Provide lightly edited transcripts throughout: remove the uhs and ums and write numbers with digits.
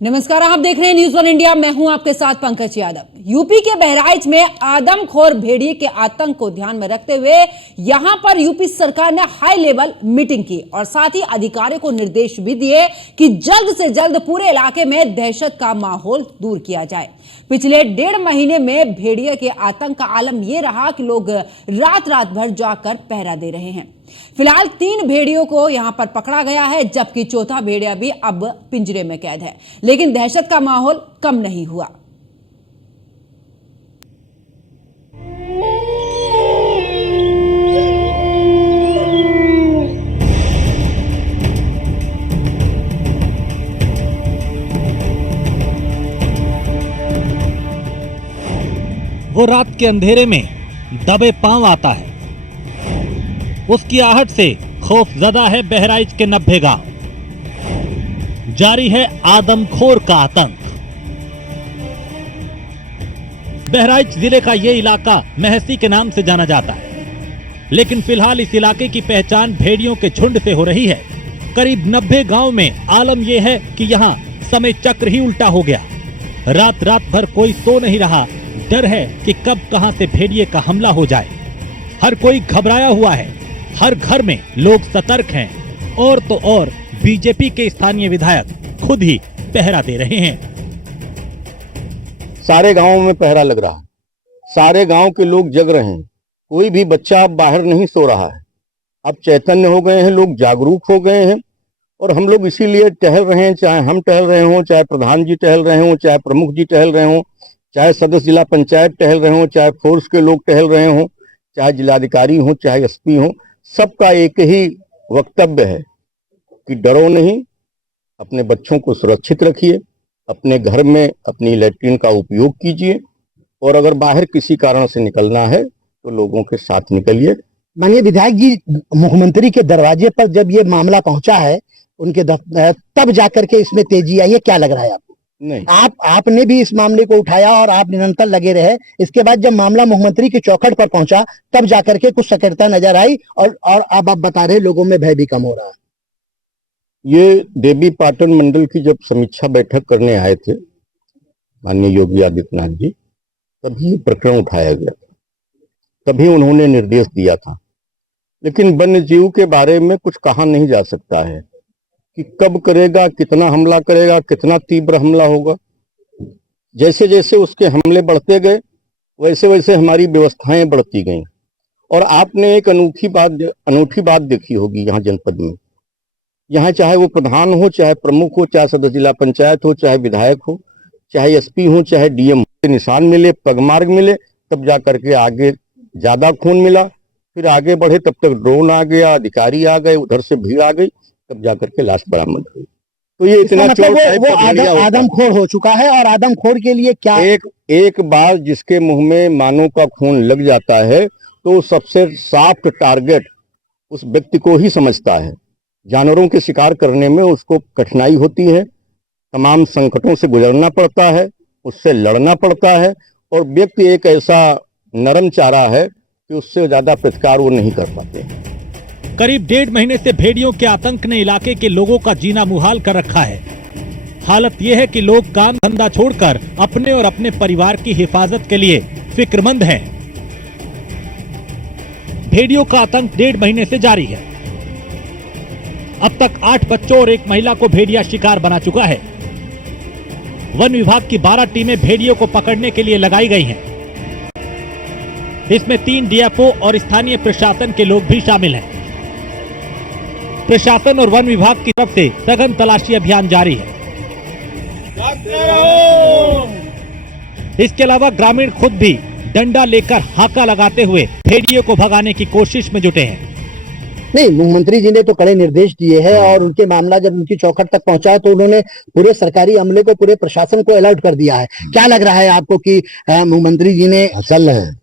नमस्कार, आप देख रहे हैं न्यूज़ वन इंडिया। मैं हूं आपके साथ पंकज यादव। यूपी के बहराइच में आदमखोर भेड़िए के आतंक को ध्यान में रखते हुए यहां पर यूपी सरकार ने हाई लेवल मीटिंग की और साथ ही अधिकारियों को निर्देश भी दिए कि जल्द से जल्द पूरे इलाके में दहशत का माहौल दूर किया जाए। पिछले 1.5 महीने में भेड़िए के आतंक का आलम यह रहा कि लोग रात रात भर जाकर पहरा दे रहे हैं। फिलहाल 3 भेड़ियों को यहां पर पकड़ा गया है, जबकि चौथा भेड़िया भी अब पिंजरे में कैद है। लेकिन दहशत का माहौल कम नहीं हुआ। वो रात के अंधेरे में दबे पांव आता है। उसकी आहट से खौफजदा है बहराइच के 90 गांव। जारी है आदमखोर का आतंक। बहराइच जिले का ये इलाका महसी के नाम से जाना जाता है, लेकिन फिलहाल इस इलाके की पहचान भेड़ियों के झुंड से हो रही है। करीब 90 गांव में आलम यह है कि यहाँ समय चक्र ही उल्टा हो गया। रात रात भर कोई सो नहीं रहा। डर है कि कब कहां से भेड़िए का हमला हो जाए। हर कोई घबराया हुआ है। हर घर में लोग सतर्क हैं और तो और बीजेपी के स्थानीय विधायक खुद ही पहरा दे रहे हैं। सारे गांवों में पहरा लग रहा है। सारे गांव के लोग जग रहे हैं। कोई भी बच्चा अब बाहर नहीं सो रहा है। अब चैतन्य हो गए हैं, लोग जागरूक हो गए हैं और हम लोग इसीलिए टहल रहे हैं। चाहे हम टहल रहे हों, चाहे प्रधान जी टहल रहे हों, चाहे प्रमुख जी टहल रहे हों, चाहे सदस्य जिला पंचायत टहल रहे हों, चाहे फोर्स के लोग टहल रहे हों, चाहे जिलाधिकारी हों, चाहे एसपी हों, सबका एक ही वक्तव्य है कि डरो नहीं, अपने बच्चों को सुरक्षित रखिए, अपने घर में अपनी लैट्रिन का उपयोग कीजिए और अगर बाहर किसी कारण से निकलना है तो लोगों के साथ निकलिए। माननीय विधायक जी, मुख्यमंत्री के दरवाजे पर जब ये मामला पहुंचा है उनके तब जाकर के इसमें तेजी आई है, क्या लग रहा है आपको? नहीं, आपने भी इस मामले को उठाया और आप निरंतर लगे रहे। इसके बाद जब मामला मुख्यमंत्री की चौखट पर पहुंचा तब जाकर के कुछ सक्रियता नजर आई और अब आप बता रहे लोगों में भय भी कम हो रहा है। ये देवी पाटन मंडल की जब समीक्षा बैठक करने आए थे माननीय योगी आदित्यनाथ जी, तभी ये प्रकरण उठाया गया था, तभी उन्होंने निर्देश दिया था। लेकिन वन्य जीव के बारे में कुछ कहा नहीं जा सकता है कि कब करेगा, कितना हमला करेगा, कितना तीव्र हमला होगा। जैसे जैसे उसके हमले बढ़ते गए वैसे वैसे हमारी व्यवस्थाएं बढ़ती गईं। और आपने एक अनूठी बात देखी होगी यहाँ जनपद में। यहाँ चाहे वो प्रधान हो, चाहे प्रमुख हो, चाहे सदस्य जिला पंचायत हो, चाहे विधायक हो, चाहे एसपी हो, चाहे डीएम हो, निशान मिले, पगमार्ग मिले, तब जा करके आगे ज्यादा खून मिला। फिर आगे बढ़े तब तक ड्रोन आ गया, अधिकारी आ गए, उधर से भीड़ आ गई, तब जाकर के लाश बरामद हुई। तो ये इतना वो आदमखोर हो चुका है। और आदमखोर के लिए क्या, एक बार जिसके मुंह में मानव का खून लग जाता है तो सबसे सॉफ्ट टारगेट उस व्यक्ति को ही समझता है। जानवरों के शिकार करने में उसको कठिनाई होती है, तमाम संकटों से गुजरना पड़ता है, उससे लड़ना पड़ता है और व्यक्ति एक ऐसा नरम चारा है कि उससे ज्यादा प्रतिकार वो नहीं कर पाते। करीब 1.5 महीने से भेड़ियों के आतंक ने इलाके के लोगों का जीना मुहाल कर रखा है। हालत यह है कि लोग काम धंधा छोड़कर अपने और अपने परिवार की हिफाजत के लिए फिक्रमंद हैं। भेड़ियों का आतंक 1.5 महीने से जारी है। अब तक 8 बच्चों और 1 महिला को भेड़िया शिकार बना चुका है। वन विभाग की 12 टीमें भेड़ियों को पकड़ने के लिए लगाई गई हैं। इसमें 3 डीएफओ और स्थानीय प्रशासन के लोग भी शामिल हैं। प्रशासन और वन विभाग की तरफ से सघन तलाशी अभियान जारी है। इसके अलावा ग्रामीण खुद भी डंडा लेकर हाका लगाते हुए भेड़ियों को भगाने की कोशिश में जुटे हैं। नहीं, मुख्यमंत्री जी ने तो कड़े निर्देश दिए हैं और उनके मामला जब उनकी चौखट तक पहुंचा तो उन्होंने पूरे सरकारी अमले को, पूरे प्रशासन को अलर्ट कर दिया है। क्या लग रहा है आपको कि मुख्यमंत्री जी ने चल रहे हैं,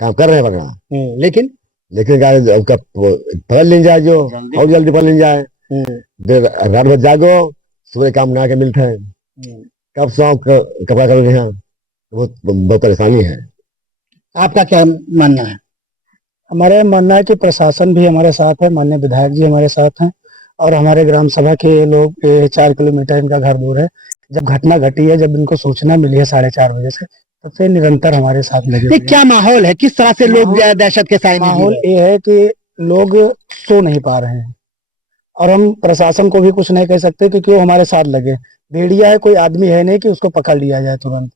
काम कर रहे हैं पकड़ा, लेकिन पकड़ ले जाए जो और जल्दी पकड़ ले जाए। रात भर जागो, सुबह काम ना के मिलते हैं, कब सौ कपड़ा कर रहे हैं, बहुत परेशानी है। आपका क्या मानना है? हमारे मानना है कि प्रशासन भी हमारे साथ है, माननीय विधायक जी हमारे साथ हैं और हमारे ग्राम सभा के लोग 4 किलोमीटर इनका घर दूर है। जब घटना घटी है, जब इनको सूचना मिली है 4:30 बजे से, तब से निरंतर हमारे साथ लगे हुए ये हैं। क्या माहौल है, किस तरह से लोग दहशत के साए में जी माहौल रहे हैं? ये है कि लोग सो नहीं पा रहे हैं और हम प्रशासन को भी कुछ नहीं कह सकते क्योंकि वो हमारे साथ लगे। भेड़िया है, कोई आदमी है नहीं कि उसको पकड़ लिया जाए तुरंत।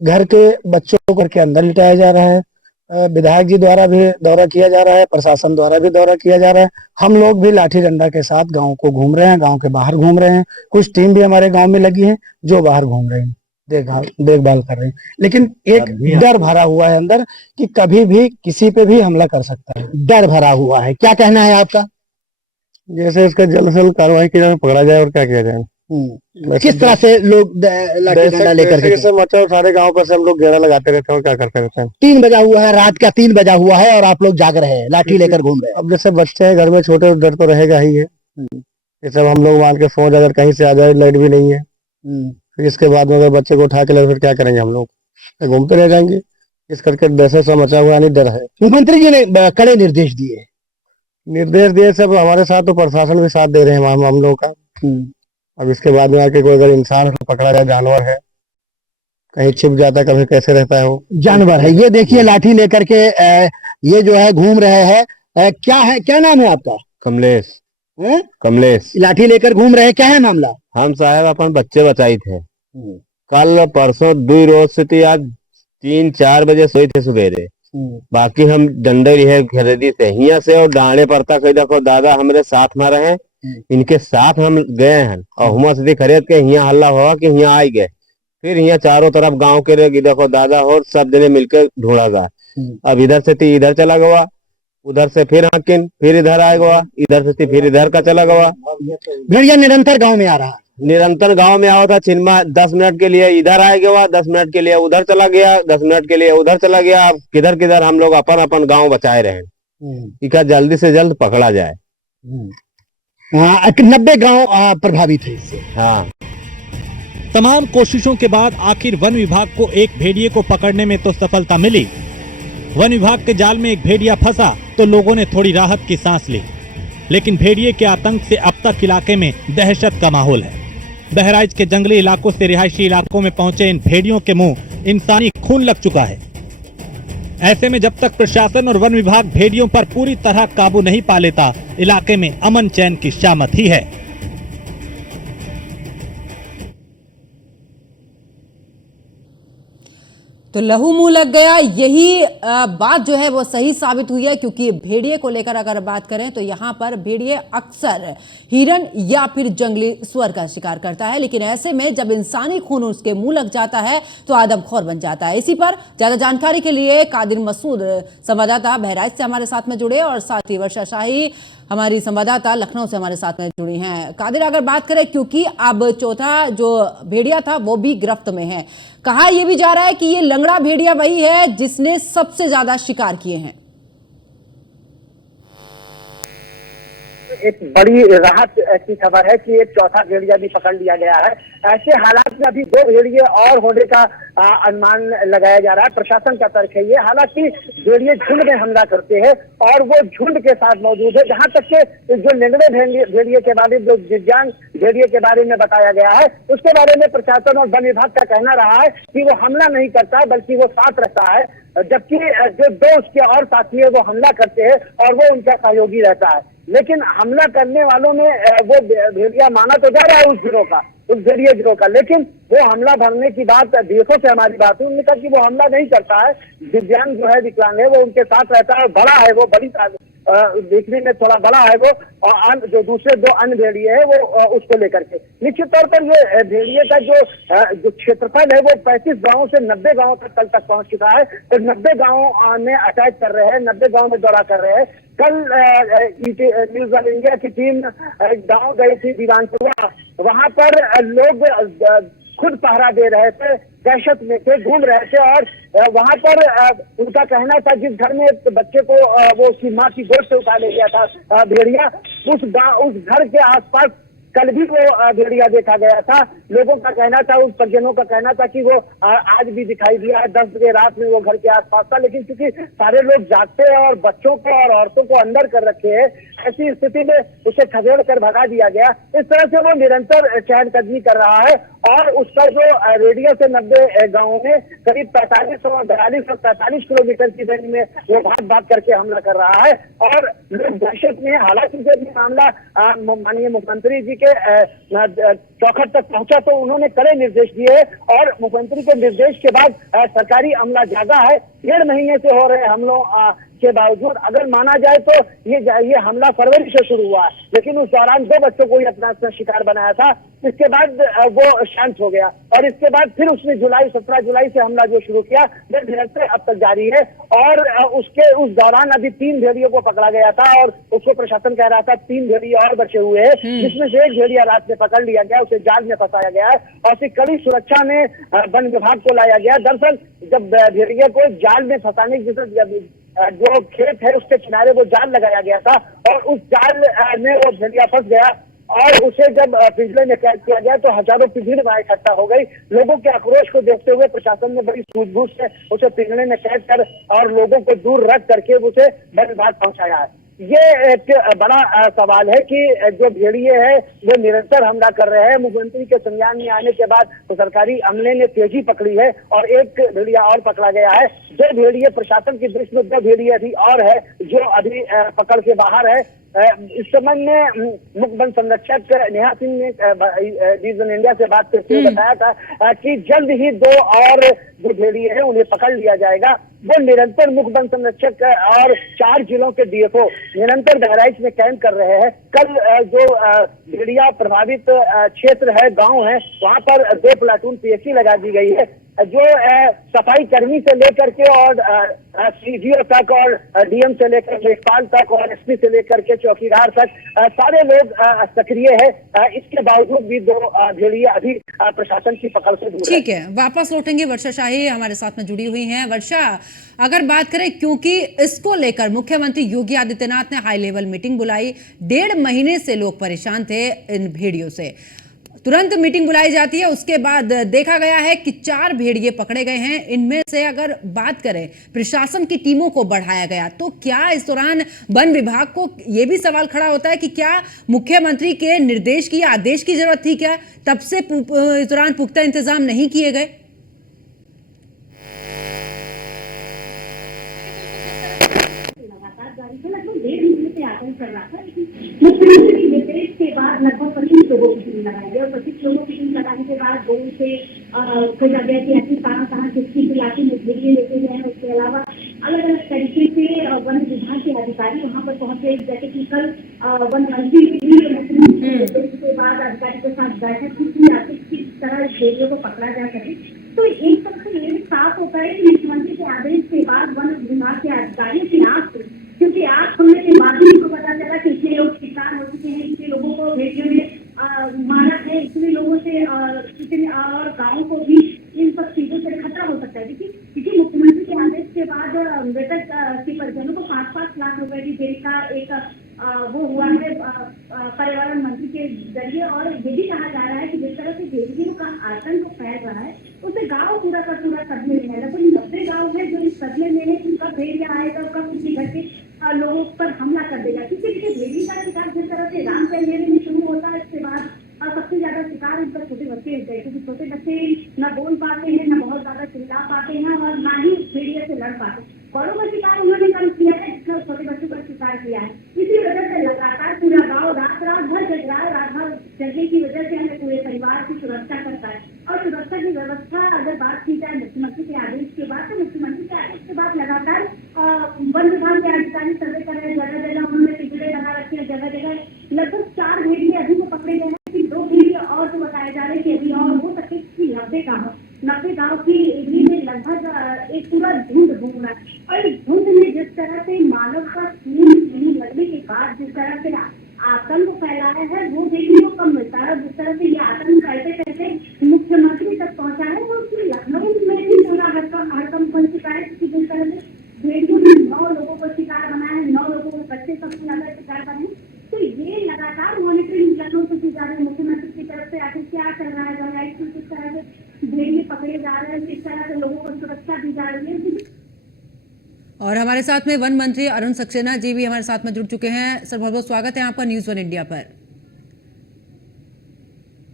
घर के बच्चों को करके अंदर लिटाया जा रहा है। विधायक जी द्वारा भी दौरा किया जा रहा है, प्रशासन द्वारा भी दौरा किया जा रहा है। हम लोग भी लाठी डंडा के साथ गांव को घूम रहे हैं, गांव के बाहर घूम रहे हैं। कुछ टीम भी हमारे गांव में लगी है जो बाहर घूम रहे हैं, देखभाल कर रहे हैं। लेकिन एक डर भरा हुआ है अंदर कि कभी भी किसी पे भी हमला कर सकता है। डर भरा हुआ है, क्या कहना है आपका? जैसे इसका जल्द से जल्द कार्रवाई की जाए, पकड़ा जाए और क्या किया जाए। किस तरह से लोग लाठी डंडा लेकर के? जैसे मतलब सारे गांव पर से हम लोग घेरा लगाते रहते हैं और क्या करते रहते हैं। 3 बजा हुआ है, रात का 3 बजा हुआ है और आप लोग जाग रहे हैं, लाठी लेकर घूम रहे हैं। अब जैसे बच्चे हैं घर में छोटे, डर तो रहेगा ही है। ये सब हम लोग मान के सोच, अगर कहीं से आ जाए, लाइट भी नहीं है, फिर इसके बाद में अगर बच्चे को उठा के ले फिर क्या करेंगे हम लोग? घूमते रह जाएंगे। इस करके दहशत सा मचा हुआ नहीं, डर है। मुख्यमंत्री जी ने कड़े निर्देश दिए। निर्देश दिए सब हमारे साथ, तो प्रशासन भी साथ दे रहे हैं हम लोग का। अब इसके बाद में आके कोई अगर इंसान है, पकड़ा जाए, जानवर है, कहीं छिप जाता है, कभी कैसे रहता है वो जानवर है। ये देखिए लाठी लेकर के ये जो है घूम रहे हैं। क्या है, क्या नाम है आपका? कमलेश। हैं? कमलेश। लाठी लेकर घूम रहे हैं, क्या है मामला? हम साहब अपन बच्चे बचाई थे। कल परसों 2 रोज से थी, आज 3-4 बजे सोई थे सवेरे। बाकी हम डंडे लिए खरीदी से हिया से और डांडे पड़ता कही देखो दादा हमारे साथ में रहे, इनके साथ हम गए हैं और हुआ से खरीद के हिया हल्ला हुआ कि हिया आई गए। फिर यहाँ चारों तरफ गांव के रह देखो दादा और सब जने मिलकर ढूंढा गया। अब इधर से थी इधर चला गया, उधर से फिर हाकिन, फिर इधर आ गया, इधर से थी फिर इधर का चला गया। भेड़िया निरंतर गांव में आ रहा है। निरंतर गांव में आवा था। छिनमा 10 मिनट के लिए इधर आ गया, 10 मिनट के लिए उधर चला गया, 10 मिनट के लिए उधर चला गया। अब किधर किधर हम लोग अपन अपन गांव बचाए रहे कि जल्दी से जल्द पकड़ा जाए। 90 गांव प्रभावित है इससे। हाँ, तमाम कोशिशों के बाद आखिर वन विभाग को एक भेड़िए को पकड़ने में तो सफलता मिली। वन विभाग के जाल में एक भेड़िया फंसा तो लोगों ने थोड़ी राहत की सांस ली, लेकिन भेड़िए के आतंक से अब तक इलाके में दहशत का माहौल है। बहराइच के जंगली इलाकों से रिहायशी इलाकों में पहुंचे इन भेड़ियों के मुंह इंसानी खून लग चुका है। ऐसे में जब तक प्रशासन और वन विभाग भेड़ियों पर पूरी तरह काबू नहीं पा लेता, इलाके में अमन चैन की शामत ही है। तो लहू मुंह लग गया, यही बात जो है वो सही साबित हुई है, क्योंकि भेड़िए को लेकर अगर बात करें तो यहाँ पर भेड़िए अक्सर हिरन या फिर जंगली सुअर का शिकार करता है, लेकिन ऐसे में जब इंसानी खून उसके मुंह लग जाता है तो आदमखोर बन जाता है। इसी पर ज्यादा जानकारी के लिए कादिर मसूद संवाददाता बहराइच से हमारे साथ में जुड़े और साथ ही वर्षा शाही हमारी संवाददाता लखनऊ से हमारे साथ में जुड़ी हैं। कादिर, अगर बात करें, क्योंकि अब चौथा जो भेड़िया था वो भी गिरफ्त में है, कहा यह भी जा रहा है कि ये लंगड़ा भेड़िया वही है जिसने सबसे ज्यादा शिकार किए हैं। एक बड़ी राहत की खबर है कि एक चौथा भेड़िया भी पकड़ लिया गया है। ऐसे हालात में अभी 2 भेड़िए और होने का अनुमान लगाया जा रहा है। प्रशासन का तर्क है ये, हालांकि भेड़िए झुंड में हमला करते हैं और वो झुंड के साथ मौजूद है। जहां तक के जो लंगड़े भेड़िए के बारे में, जो दिव्यांग भेड़िए के बारे में बताया गया है, उसके बारे में प्रशासन और वन विभाग का कहना रहा है कि वो हमला नहीं करता है बल्कि वो साथ रहता है, जबकि जो 2 उसके और साथी है वो हमला करते हैं और वो उनका सहयोगी रहता है। लेकिन हमला करने वालों में वो भेड़िया माना तो जा रहा है उस भेड़िए गिरोह का, लेकिन वो हमला भरने की बात देखो से हमारी बात हुई, उन्होंने कहा कि वो हमला नहीं करता है। दिव्यांग जो है, विकलांग है, वो उनके साथ रहता है, बड़ा है वो, बड़ी देखने में थोड़ा बड़ा है वो, और जो दूसरे 2 अन्य भेड़िए है वो उसको लेकर के। निश्चित तौर पर ये भेड़िए का जो क्षेत्रफल है वो 35 गाँव से 90 गाँव तक कल तक पहुंच चुका है। तो 90 गाँव में अटैक कर रहे हैं, 90 गाँव में दौरा कर रहे हैं। कल न्यूज वन इंडिया की टीम गांव गई थी दीवानपुरा, वहां पर लोग खुद पहरा दे रहे थे, दहशत में थे, घूम रहे थे और वहां पर उनका कहना था जिस घर में बच्चे को वो उसकी माँ की गोद से उठा ले गया था भेड़िया, उस घर के आसपास कल भी वो भेड़िया देखा गया था। लोगों का कहना था, उन परिजनों का कहना था कि वो आज भी दिखाई दिया है। 10 बजे रात में वो घर के आसपास था, लेकिन क्योंकि सारे लोग जागते हैं और बच्चों को और औरतों को अंदर कर रखे हैं, ऐसी स्थिति में उसे खदेड़ कर भगा दिया गया। इस तरह से वो निरंतर चहलकदमी कर रहा है और उसका जो रेडियस से 90 गांवों में करीब 45 और 42 और 45 किलोमीटर की रेंज में वो भाग करके हमला कर रहा है और लोग दहशत में। हालांकि जब ये मामला माननीय मुख्यमंत्री जी के चौखट तक पहुंचा तो उन्होंने कड़े निर्देश दिए और मुख्यमंत्री के निर्देश के बाद सरकारी अमला जागा है। 1.5 महीने से हो रहे हमलों के बावजूद अगर माना जाए तो ये हमला फरवरी से शुरू हुआ है, लेकिन उस दौरान 2 बच्चों को ही अपना शिकार बनाया था। इसके बाद वो शांत हो गया और इसके बाद फिर उसने 17 जुलाई से हमला जो शुरू किया वो निरंतर अब तक जारी है। और उस दौरान अभी 3 भेड़ियों को पकड़ा गया था और उसको प्रशासन कह रहा था 3 भेड़िए और बचे हुए हैं, जिसमें से एक भेड़िया रात में पकड़ लिया गया, उसे जाल में फंसाया गया है और फिर कड़ी सुरक्षा में वन विभाग को लाया गया। दरअसल जब भेड़िया को जाल में फंसाने की जो खेत है उसके किनारे वो जाल लगाया गया था और उस जाल में वो भेड़िया फंस गया और उसे जब पिंजरे में कैद किया गया तो हजारों की भीड़ वहां इकट्ठा हो गई। लोगों के आक्रोश को देखते हुए प्रशासन ने बड़ी सूझबूझ से उसे पिंजरे में कैद कर और लोगों को दूर रख करके उसे वन विभाग पहुंचाया है। ये एक बड़ा सवाल है कि जो भेड़िए है वो निरंतर हमला कर रहे हैं। मुख्यमंत्री के संज्ञान में आने के बाद तो सरकारी अमले ने तेजी पकड़ी है और एक भेड़िया और पकड़ा गया है। 2 भेड़िए प्रशासन की दृष्टि में 2 भेड़िए अभी और है जो अभी पकड़ के बाहर है। इस संबंध में मुख्य वन संरक्षक नेहा सिंह ने रीजन इंडिया से बात करते हुए बताया था कि जल्द ही 2 और जो भेड़िए हैं उन्हें पकड़ लिया जाएगा। वो निरंतर मुख्य वन संरक्षक और 4 जिलों के डीएफओ निरंतर बहराइच में कैंप कर रहे हैं। कल जो भेड़िया प्रभावित क्षेत्र है, गांव है, वहां पर 2 प्लाटून पीएससी लगा दी गई है। जो सफाई कर्मी से लेकर के और सीडीओ तक और डीएम से लेकर लेखपाल तक और एसपी से लेकर के चौकीदार तक सारे लोग सक्रिय है। इसके बावजूद भी 2 भेड़िए अभी प्रशासन की पकड़ से दूर है। ठीक है, वापस लौटेंगे। वर्षा शाही हमारे साथ में जुड़ी हुई हैं। वर्षा, अगर बात करें, क्योंकि इसको लेकर मुख्यमंत्री योगी आदित्यनाथ ने हाई लेवल मीटिंग बुलाई, 1.5 महीने से लोग परेशान थे इन भेड़ियों से। तुरंत मीटिंग बुलाई जाती है, उसके बाद देखा गया है कि 4 भेड़िए पकड़े गए हैं। इनमें से अगर बात करें प्रशासन की टीमों को बढ़ाया गया, तो क्या इस दौरान वन विभाग को यह भी सवाल खड़ा होता है कि क्या मुख्यमंत्री के निर्देश की, आदेश की जरूरत थी क्या? तब से इस दौरान पुख्ता इंतजाम नहीं किए गए? मुख्यमंत्री के निर्देश के बाद लगभग 25 लोगों की टीम लगाई गई और 25 लोगों की टीम लगाने के बाद 2 से खोजा गया कि ऐसी कहाँ किसकी इलाके में भेड़िए लेके गए हैं। उसके अलावा अलग अलग तरीके से वन विभाग के अधिकारी वहाँ पर पहुंचे, जैसे कि कल वन मंत्री मुख्यमंत्री के निर्देश के बाद अधिकारी के साथ बैठक की आखिर किस तरह भेड़ियों को पकड़ा जा सके। तो एक तरह से ये साफ होता है कि मुख्यमंत्री के आदेश के बाद वन विभाग के अधिकारियों की आंख, क्योंकि आंख खुलने के बाद ही उनको पता चला कि इतने लोग शिकार हो चुके हैं, इतने लोगों को भेड़ियों ने मारा है, इतने लोगों से इतने और गाँव को भी इन सब चीजों से खतरा हो सकता है। क्योंकि मुख्यमंत्री के आदेश के बाद मृतक के परिजनों को 5-5 लाख रुपए की देने का एक वो हुआ है पर्यावरण मंत्री के जरिए। और ये भी कहा जा रहा है कि जिस तरह से भेड़ियों का आतंक फैल रहा है उससे गाँव पूरा का पूरा सदमे में है। लगभग 90 गाँव है जो इस सदमे में है कि कब भेड़िया आएगा, कब किसी घर के लोगों पर हमला कर देगा। क्योंकि भेड़िया का शिकार जिस तरह से राम चरिये में शुरू होता है, इसके बाद सबसे ज्यादा शिकार उन पर छोटे बच्चे होते हैं, क्योंकि छोटे बच्चे न बोल पाते हैं, न बहुत ज्यादा चिल्ला पाते हैं और न ही भेड़िया से लड़ पाते। बड़ों का शिकार उन्होंने कम किया है जितना छोटे बच्चों का शिकार किया है। इसी वजह से लगातार पूरा गाँव रात भर जग रहा है। रात भर जगने की वजह से हमें पूरे परिवार की सुरक्षा करता है। और सुरक्षा की व्यवस्था अगर बात की जाए मुख्यमंत्री के आदेश के बाद, तो मुख्यमंत्री के आदेश के बाद लगातार वन विभाग के अधिकारी सर्वे कर रहे हैं। जगह जगह उन्होंने पिंजरे लगा रखे हैं, जगह जगह लगभग 4 भेड़िए अभी तो पकड़े गए हैं, 2 भेड़िए और तो बताया जा रहा है कि अभी और हो सके कि 90 गाँव की एरिया में लगभग एक पूरा झुंड घूम रहा है। और इस झुंड में जिस तरह से मानव का खून लगने के बाद जिस तरह से आतंक फैलाया है वो देखने को कम मिलता है। जिस तरह से ये आतंक कैसे कैसे मुख्यमंत्री तक पहुंचा है वो उसकी लखनऊ में भी पूरा हड़कंप बन चुका है। जिस तरह से भेड़ियों ने 9 लोगों को शिकार बनाया है, 9 लोगों को बच्चे सबसे ज्यादा शिकार बने। तो ये लगातार मॉनिटरिंग लखनऊ से की जा रही है। इस तरह से लोगों को सुरक्षा दी जा रही है। और हमारे साथ में वन मंत्री अरुण सक्सेना जी भी हमारे साथ में जुड़ चुके हैं। सर बहुत बहुत स्वागत है आपका न्यूज़ वन इंडिया पर।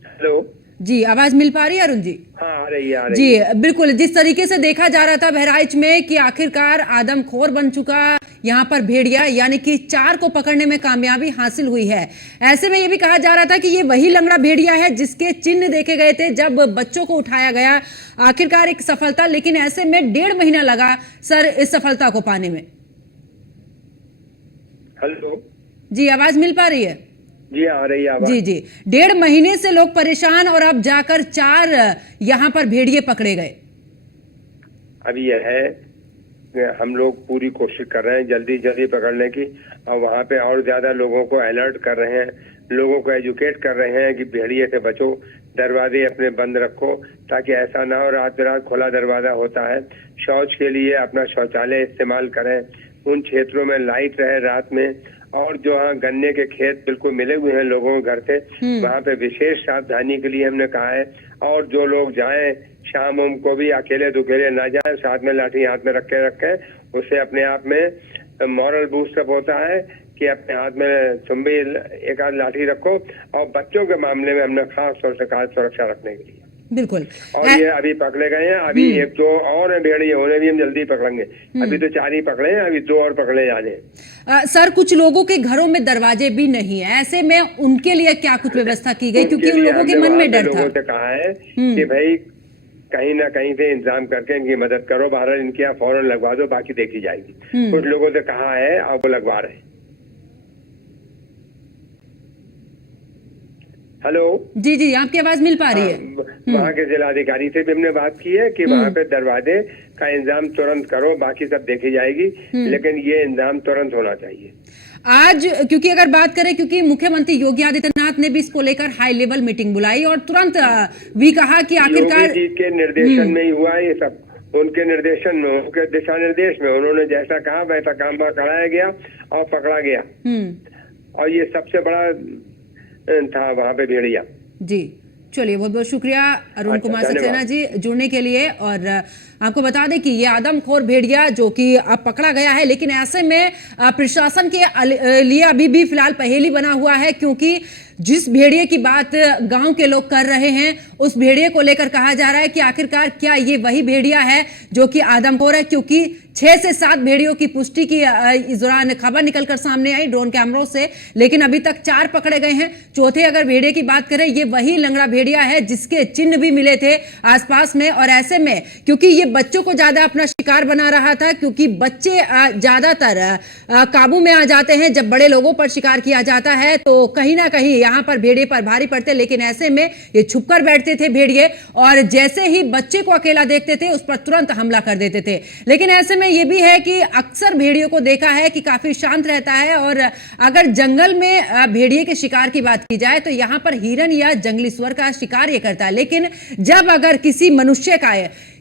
हेलो जी, आवाज मिल पा रही है अरुण जी? हाँ आ रही है जी बिल्कुल। जिस तरीके से देखा जा रहा था बहराइच में कि आखिरकार आदमखोर बन चुका यहाँ पर भेड़िया, यानी कि 4 को पकड़ने में कामयाबी हासिल हुई है। ऐसे में ये भी कहा जा रहा था कि ये वही लंगड़ा भेड़िया है जिसके चिन्ह देखे गए थे जब बच्चों को उठाया गया। आखिरकार एक सफलता, लेकिन ऐसे में 1.5 महीना लगा सर इस सफलता को पाने में। हेलो जी, आवाज मिल पा रही है? जी आ रही है आवाज। जी जी, 1.5 महीने से लोग परेशान और अब जाकर 4 यहाँ पर भेड़िए पकड़े गए। अभी यह है हम लोग पूरी कोशिश कर रहे हैं जल्दी जल्दी पकड़ने की, और वहाँ पे और ज्यादा लोगों को अलर्ट कर रहे हैं, लोगों को एजुकेट कर रहे हैं कि भेड़िए से बचो, दरवाजे अपने बंद रखो ताकि ऐसा ना हो रात रात खुला दरवाजा होता है। शौच के लिए अपना शौचालय इस्तेमाल करें, उन क्षेत्रों में लाइट रहे रात में, और जो हाँ गन्ने के खेत बिल्कुल मिले हुए हैं लोगों के घर से, वहाँ पे विशेष सावधानी के लिए हमने कहा है। और जो लोग जाएं शाम को भी अकेले दुकेले ना जाएं, साथ में लाठी हाथ में रखें। उससे अपने आप में मॉरल बूस्टअप होता है कि अपने हाथ में तुम भी एक आध लाठी रखो। और बच्चों के मामले में हमने खास तौर से कहा सुरक्षा रखने के लिए। बिल्कुल। और ये अभी पकड़े गए हैं, अभी 1-2 और भेड़िए उन्हें भी हम जल्दी पकड़ेंगे। अभी तो 4 ही पकड़े हैं, अभी 2 और पकड़े जाने। सर कुछ लोगों के घरों में दरवाजे भी नहीं है, ऐसे में उनके लिए क्या कुछ व्यवस्था की गई? क्योंकि उन लोगों के मन में डर था। लोगों से कहा है कि भाई कहीं ना कहीं से इंतजाम करके इनकी मदद करो, बहरहाल इनके यहाँ फौरन लगवा दो, बाकी देखी जाएगी। कुछ लोगों से कहा है और वो लगवा रहे हैं। हेलो जी जी, आपकी आवाज मिल पा रही है? वहाँ के जिलाधिकारी से भी हमने बात की है कि वहाँ पे दरवाजे का इंतजाम तुरंत करो, बाकी सब देखी जाएगी, लेकिन ये इंतजाम तुरंत होना चाहिए। आज क्योंकि अगर बात करें, क्योंकि मुख्यमंत्री योगी आदित्यनाथ ने भी इसको लेकर हाई लेवल मीटिंग बुलाई और तुरंत भी कहा कि आखिरकार योगी जी के निर्देशन में ही हुआ ये सब, उनके निर्देशन में, उनके दिशा निर्देश में उन्होंने जैसा कहा वैसा काम कराया गया और पकड़ा गया। और ये सबसे बड़ा था वहाँ पे भेड़िया। जी चलिए, बहुत बहुत शुक्रिया अरुण कुमार सक्सेना जी जुड़ने के लिए। और आपको बता दें कि ये आदमखोर भेड़िया जो कि अब पकड़ा गया है, लेकिन ऐसे में प्रशासन के लिए अभी भी फिलहाल पहेली बना हुआ है, क्योंकि जिस भेड़िए की बात गांव के लोग कर रहे हैं उस भेड़िए को लेकर कहा जा रहा है कि आखिरकार क्या ये वही भेड़िया है जो कि आदमखोर है, क्योंकि 6 से 7 भेड़ियों की पुष्टि की इस दौरान खबर निकलकर सामने आई ड्रोन कैमरों से, लेकिन अभी तक 4 पकड़े गए हैं। चौथे अगर भेड़िए की बात करें, ये वही लंगड़ा भेड़िया है जिसके चिन्ह भी मिले थे आसपास में। और ऐसे में क्योंकि ये बच्चों को ज्यादा अपना शिकार बना रहा था, क्योंकि बच्चे ज्यादातर काबू में आ जाते हैं जब बड़े लोगों पर शिकार किया जाता है, तो कहीं ना कहीं यहाँ पर भेड़िए पर भारी पड़ते। लेकिन ऐसे में ये छुपकर बैठते थे भेड़िए, और जैसे ही बच्चे को अकेला देखते थे उस पर तुरंत हमला कर देते थे। लेकिन ऐसे में ये भी है कि अक्सर भेड़ियों को देखा है कि काफी शांत रहता है, और अगर जंगल में भेड़िए के शिकार की बात की जाए तो यहाँ पर हिरन या जंगली सुअर का शिकार ये करता है। लेकिन जब अगर किसी मनुष्य का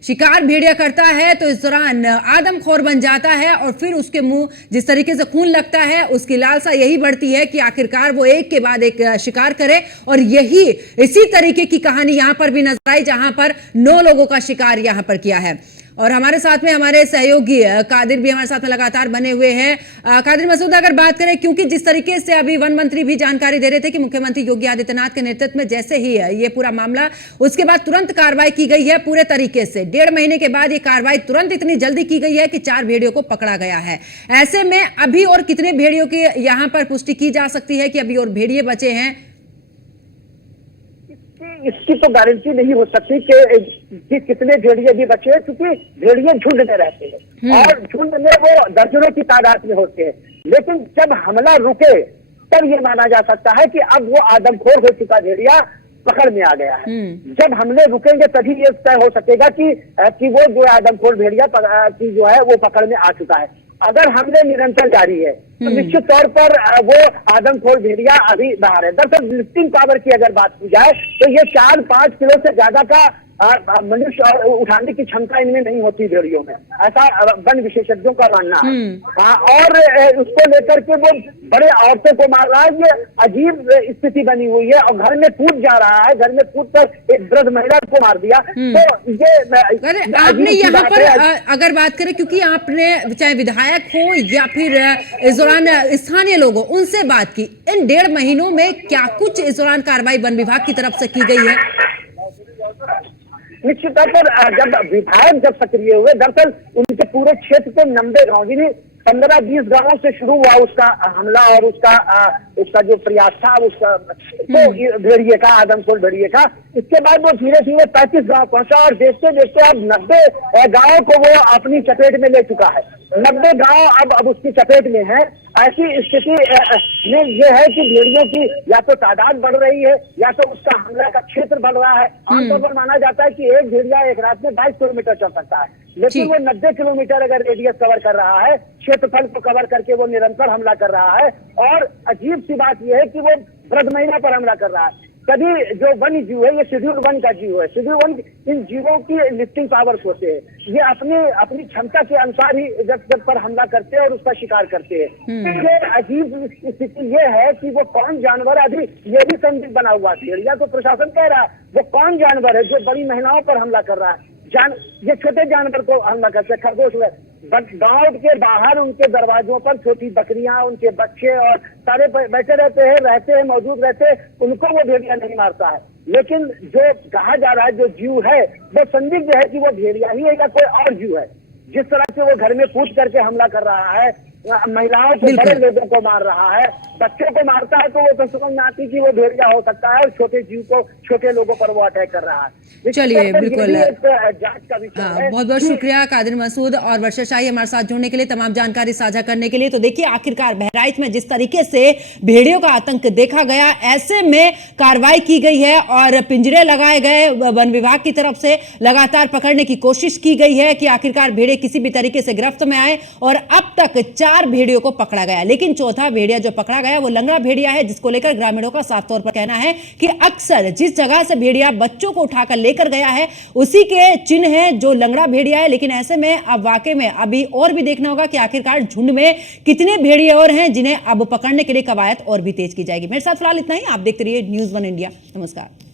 शिकार भेड़िया करता है तो इस दौरान आदमखोर बन जाता है, और फिर उसके मुंह जिस तरीके से खून लगता है, उसकी लालसा यही बढ़ती है कि आखिरकार वो एक के बाद एक शिकार करे। और यही इसी तरीके की कहानी यहां पर भी नजर आई, जहां पर 9 लोगों का शिकार यहां पर किया है। और हमारे साथ में हमारे सहयोगी कादिर भी हमारे साथ में लगातार बने हुए हैं। कादिर मसूद, अगर बात करें, क्योंकि जिस तरीके से अभी वन मंत्री भी जानकारी दे रहे थे कि मुख्यमंत्री योगी आदित्यनाथ के नेतृत्व में जैसे ही ये पूरा मामला, उसके बाद तुरंत कार्रवाई की गई है पूरे तरीके से। 1.5 महीने के बाद ये कार्रवाई तुरंत इतनी जल्दी की गई है कि 4 भेड़ियों को पकड़ा गया है। ऐसे में अभी और कितने भेड़ियों की यहां पर पुष्टि की जा सकती है कि अभी और भेड़िए बचे हैं? इसकी तो गारंटी नहीं हो सकती कि कितने भेड़िए भी बचे हैं, क्योंकि भेड़िए झुंड में रहते हैं और झुंड में वो दर्जनों की तादाद में होते हैं। लेकिन जब हमला रुके तब ये माना जा सकता है कि अब वो आदमखोर हो चुका भेड़िया पकड़ में आ गया है। जब हमले रुकेंगे तभी ये तय हो सकेगा कि वो जो आदमखोर भेड़िया की जो है वो पकड़ में आ चुका है। अगर हमले निरंतर जारी है तो निश्चित तौर पर वो आदमखोर भेड़िया अभी बाहर है। दरअसल लिफ्टिंग पावर की अगर बात की जाए तो ये 4-5 किलो से ज्यादा का मनुष्य उठाने की क्षमता इनमें नहीं होती भेड़ियों में, ऐसा वन विशेषज्ञों का मानना है। और उसको लेकर के वो बड़े औरतों को मार रहा है। ये अजीब स्थिति बनी हुई है और घर में कूद जा रहा है, घर में कूद कर एक वृद्ध महिला को मार दिया। तो ये अरे आपने यहाँ पर अगर बात करें, क्योंकि आपने चाहे विधायक हो या फिर इस दौरान स्थानीय लोग हो, उनसे बात की, इन 1.5 महीनों में क्या कुछ इस दौरान कार्रवाई वन विभाग की तरफ से की गई है? निश्चित तौर पर जब विधायक जब सक्रिय हुए, दरअसल उनके पूरे क्षेत्र के 90 गाँव, जिन्हें 15-20 गांवों से शुरू हुआ उसका हमला और उसका जो प्रयास था उसका तो भेड़िए का, आदमखोर भेड़िए का। इसके बाद वो धीरे धीरे 35 गांव पहुंचा और देखते देखते अब 90 गांवों को वो अपनी चपेट में ले चुका है। 90 गांव अब उसकी चपेट में है। ऐसी स्थिति में ये है कि भेड़ियों की या तो तादाद बढ़ रही है या तो उसका हमला का क्षेत्र बढ़ रहा है। आमतौर पर माना जाता है कि एक भेड़िया एक रात में 22 किलोमीटर चल सकता है, लेकिन वो 90 किलोमीटर अगर रेडियस कवर कर रहा है, क्षेत्रफल को कवर करके वो निरंतर हमला कर रहा है। और अजीब सी बात यह है कि वो वृद्ध महिला पर हमला कर रहा है। कभी जो वन्य जीव है, ये शेड्यूल वन का जीव है। शेड्यूल वन इन जीवों की लिफ्टिंग पावर्स होते हैं, ये अपनी क्षमता के अनुसार ही जब पर हमला करते हैं और उसका शिकार करते हैं। ये अजीब स्थिति ये है कि वो कौन जानवर, अभी ये भी संदिग्ध बना हुआ है। या तो प्रशासन कह रहा है वो कौन जानवर है जो बड़ी महिलाओं पर हमला कर रहा है। ये छोटे जानवर को हमला करते हैं, खरगोश है। गांव के बाहर उनके दरवाजों पर छोटी बकरियां, उनके बच्चे और सारे बैठे रहते हैं, मौजूद रहते हैं, उनको वो भेड़िया नहीं मारता है। लेकिन जो कहा जा रहा है जो जीव है वो संदिग्ध है कि वो भेड़िया ही है या कोई और जीव है। जिस तरह से वो घर में कूद करके हमला कर रहा है, महिलाओं को, बड़े लोगों को मार रहा है, बच्चों को मारता है, तो वो तो समझ में आती कि वो भेड़िया हो सकता है और छोटे जीव को, छोटे लोगों पर वो अटैक कर रहा है। चलिए, बिल्कुल जांच का विषय है। बहुत बहुत शुक्रिया कादिर मसूद और वर्षा शाही हमारे साथ जुड़ने के लिए, तमाम जानकारी साझा करने के लिए। तो देखिए, आखिरकार बहराइच में जिस तरीके से भेड़ियों का आतंक देखा गया, ऐसे में कार्रवाई की गई है और पिंजरे लगाए गए, वन विभाग की तरफ से लगातार पकड़ने की कोशिश की गई है कि आखिरकार भेड़िए किसी भी तरीके से गिरफ्त में आए। और अब तक 4 भेड़ियों को पकड़ा गया, लेकिन चौथा भेड़िया जो पकड़ा गया वो लंगड़ा भेड़िया है, जिसको लेकर ग्रामीणों का साफ तौर पर कहना है कि अक्सर जिस जगह से भेड़िया बच्चों को उठाकर लेकर गया है उसी के चिन्ह है जो लंगड़ा भेड़िया है। लेकिन ऐसे में अब वाकई में अभी और भी देखना होगा कि आखिरकार झुंड में कितने भेड़िए और हैं जिन्हें अब पकड़ने के लिए कवायद और भी तेज की जाएगी। मेरे साथ फिलहाल इतना ही। आप देखते रहिए न्यूज़ 1 इंडिया। नमस्कार।